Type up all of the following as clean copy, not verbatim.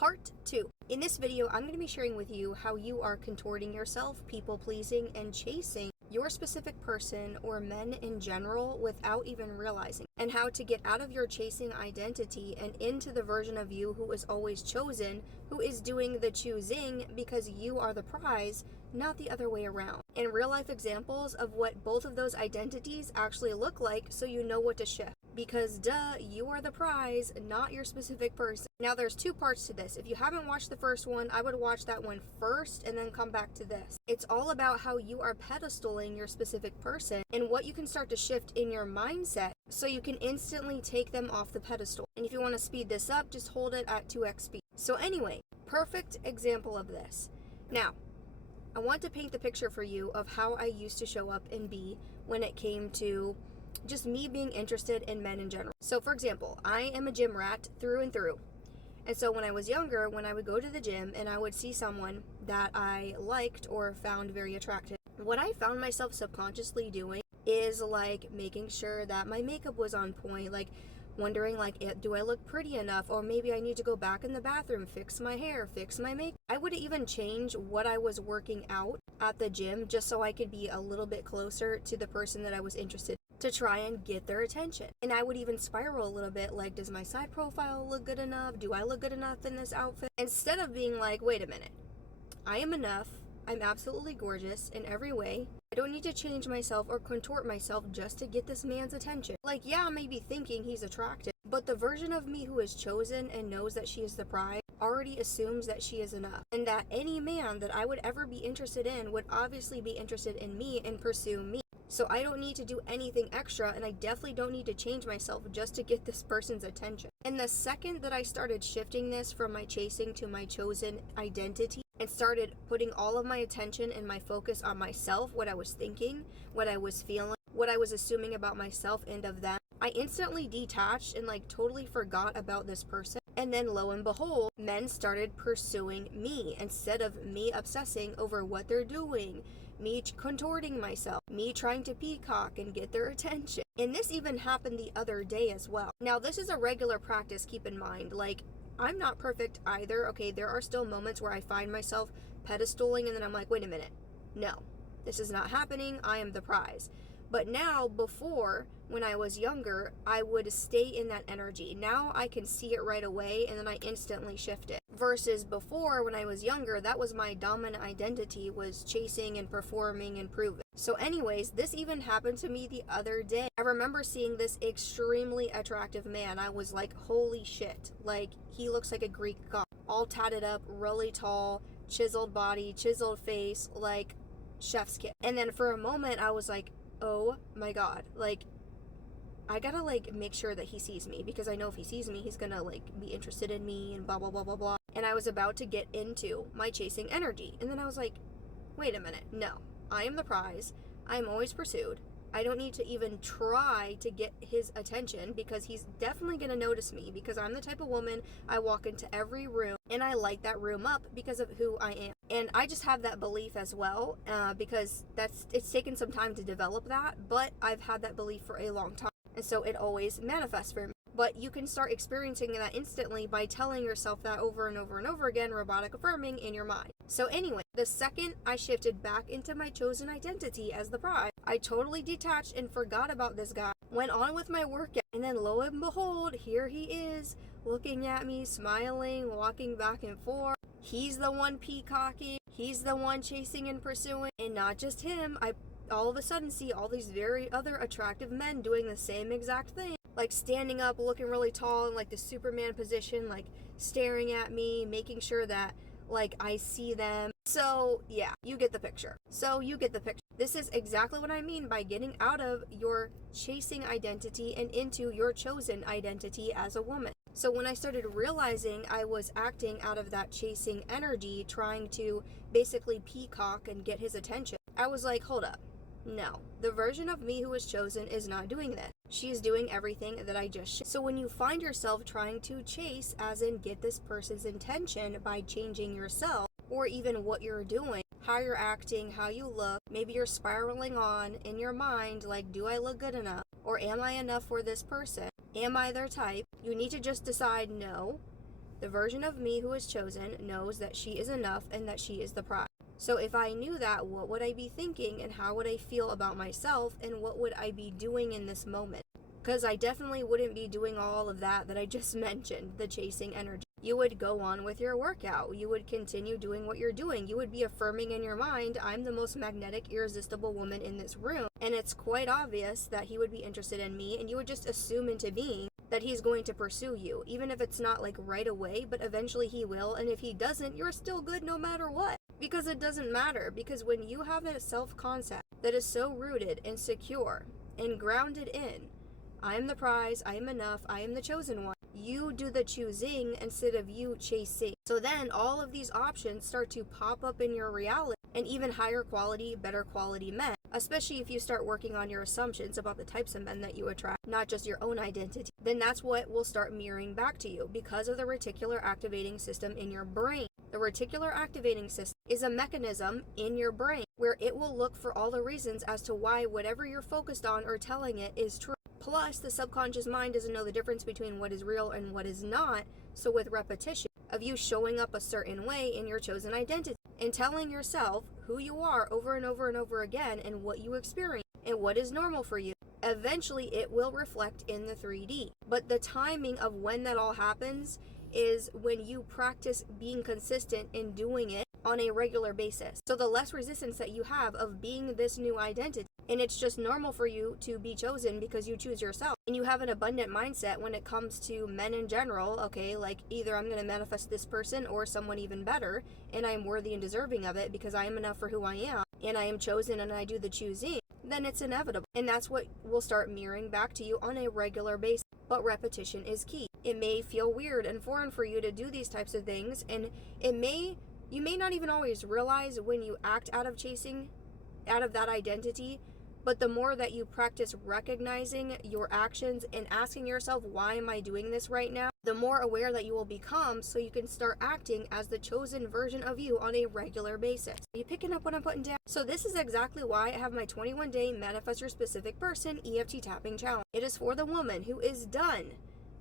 Part 2. In this video, I'm going to be sharing with you how you are contorting yourself, people-pleasing, and chasing your specific person or men in general without even realizing, and how to get out of your chasing identity and into the version of you who is always chosen, who is doing the choosing because you are the prize, not the other way around. And real life examples of what both of those identities actually look like so you know what to shift. Because duh, you are the prize, not your specific person. Now there's two parts to this. If you haven't watched the first one, I would watch that one first and then come back to this. It's all about how you are pedestaling your specific person and what you can start to shift in your mindset so you can instantly take them off the pedestal. And if you want to speed this up, just hold it at 2x speed. So anyway, perfect example of this. Now, I want to paint the picture for you of how I used to show up and be when it came to just me being interested in men in general. So for example, I am a gym rat through and through. And so when I was younger, when I would go to the gym and I would see someone that I liked or found very attractive, what I found myself subconsciously doing is like making sure that my makeup was on point, like wondering like, do I look pretty enough? Or maybe I need to go back in the bathroom, fix my hair, fix my makeup. I would even change what I was working out at the gym just so I could be a little bit closer to the person that I was interested in, to try and get their attention. And I would even spiral a little bit, like, does my side profile look good enough? Do I look good enough in this outfit? Instead of being like, wait a minute, I am enough. I'm absolutely gorgeous in every way. I don't need to change myself or contort myself just to get this man's attention. Like, yeah, I may be thinking he's attractive, but the version of me who is chosen and knows that she is the prize already assumes that she is enough, and that any man that I would ever be interested in would obviously be interested in me and pursue me. So I don't need to do anything extra, and I definitely don't need to change myself just to get this person's attention. And the second that I started shifting this from my chasing to my chosen identity and started putting all of my attention and my focus on myself, what I was thinking, what I was feeling, what I was assuming about myself and of them, I instantly detached and like totally forgot about this person. And then lo and behold, men started pursuing me instead of me obsessing over what they're doing, me contorting myself, me trying to peacock and get their attention. And this even happened the other day as well. Now, this is a regular practice, keep in mind. Like, I'm not perfect either. Okay, there are still moments where I find myself pedestaling and then I'm like, wait a minute. No, this is not happening. I am the prize. But now, before, when I was younger, I would stay in that energy. Now I can see it right away and then I instantly shift it. Versus before, when I was younger, that was my dominant identity, was chasing and performing and proving. So anyways, this even happened to me the other day. I remember seeing this extremely attractive man. I was like, holy shit. Like, he looks like a Greek god. All tatted up, really tall, chiseled body, chiseled face, like chef's kiss. And then for a moment, I was like, oh my god, like, I gotta like make sure that he sees me, because I know if he sees me, he's gonna like be interested in me and blah blah blah blah blah. And I was about to get into my chasing energy, and then I was like, wait a minute, no, I am the prize. I'm always pursued. I don't need to even try to get his attention, because he's definitely going to notice me, because I'm the type of woman, I walk into every room and I light that room up because of who I am. And I just have that belief as well, because it's taken some time to develop that, but I've had that belief for a long time. And so it always manifests for me. But you can start experiencing that instantly by telling yourself that over and over and over again, robotic affirming in your mind. So anyway, the second I shifted back into my chosen identity as the prize, I totally detached and forgot about this guy, went on with my workout, and then lo and behold, here he is, looking at me, smiling, walking back and forth. He's the one peacocking, he's the one chasing and pursuing, and not just him, I all of a sudden see all these very other attractive men doing the same exact thing. Like standing up, looking really tall in like the Superman position, like staring at me, making sure that like I see them. So yeah, you get the picture. This is exactly what I mean by getting out of your chasing identity and into your chosen identity as a woman. So when I started realizing I was acting out of that chasing energy, trying to basically peacock and get his attention, I was like, hold up. No, the version of me who was chosen is not doing this. She is doing everything that I just shared. So when you find yourself trying to chase, as in get this person's attention by changing yourself, or even what you're doing, how you're acting, how you look, maybe you're spiraling on in your mind, like, do I look good enough? Or am I enough for this person? Am I their type? You need to just decide, no, The version of me who is chosen knows that she is enough and that she is the prize. So if I knew that, what would I be thinking and how would I feel about myself and what would I be doing in this moment? Because I definitely wouldn't be doing all of that I just mentioned, the chasing energy. You would go on with your workout. You would continue doing what you're doing. You would be affirming in your mind, I'm the most magnetic, irresistible woman in this room. And it's quite obvious that he would be interested in me, and you would just assume into being that he's going to pursue you, even if it's not like right away, but eventually he will. And if he doesn't, you're still good no matter what. Because it doesn't matter. Because when you have a self-concept that is so rooted and secure and grounded in, I am the prize, I am enough, I am the chosen one. You do the choosing instead of you chasing. So then all of these options start to pop up in your reality, and even higher quality, better quality men, especially if you start working on your assumptions about the types of men that you attract, not just your own identity. Then that's what will start mirroring back to you because of the reticular activating system in your brain. The reticular activating system is a mechanism in your brain where it will look for all the reasons as to why whatever you're focused on or telling it is true. Plus, the subconscious mind doesn't know the difference between what is real and what is not. So with repetition of you showing up a certain way in your chosen identity and telling yourself who you are over and over and over again and what you experience and what is normal for you, eventually it will reflect in the 3D. But the timing of when that all happens is when you practice being consistent in doing it on a regular basis. So the less resistance that you have of being this new identity, and it's just normal for you to be chosen because you choose yourself. And you have an abundant mindset when it comes to men in general, okay, like either I'm going to manifest this person or someone even better, and I am worthy and deserving of it because I am enough for who I am, and I am chosen and I do the choosing, then it's inevitable. And that's what will start mirroring back to you on a regular basis. But repetition is key. It may feel weird and foreign for you to do these types of things, and you may not even always realize when you act out of chasing, out of that identity. But the more that you practice recognizing your actions and asking yourself, why am I doing this right now? The more aware that you will become, so you can start acting as the chosen version of you on a regular basis. Are you picking up what I'm putting down? So this is exactly why I have my 21-day Manifest Your Specific Person EFT Tapping Challenge. It is for the woman who is done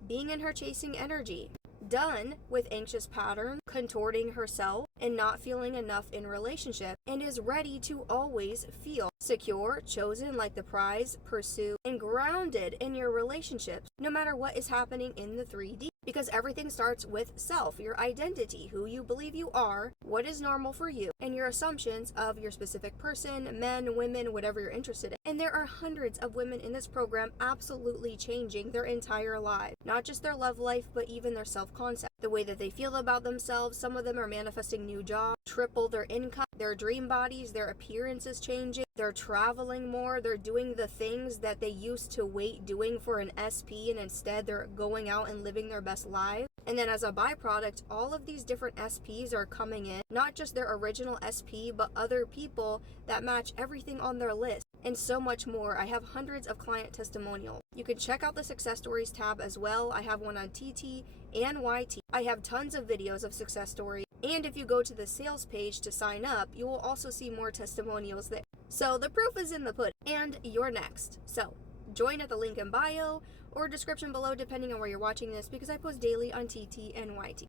being in her chasing energy, done with anxious patterns, contorting herself, and not feeling enough in relationship, and is ready to always feel secure, chosen like the prize, pursued, and grounded in your relationships, no matter what is happening in the 3D. Because everything starts with self, your identity, who you believe you are, what is normal for you, and your assumptions of your specific person, men, women, whatever you're interested in. And there are hundreds of women in this program absolutely changing their entire life. Not just their love life, but even their self-concept. The way that they feel about themselves. Some of them are manifesting new jobs, triple their income, their dream bodies, their appearance is changing, they're traveling more, they're doing the things that they used to wait doing for an SP, and instead they're going out and living their best life. And then as a byproduct, all of these different SPs are coming in, not just their original SP, but other people that match everything on their list, and so much more. I have hundreds of client testimonials. You can check out the success stories tab as well. I have one on TT and YT. I have tons of videos of success stories. And if you go to the sales page to sign up, you will also see more testimonials there. So the proof is in the pudding, and you're next. So join at the link in bio or description below, depending on where you're watching this, because I post daily on TT and YT.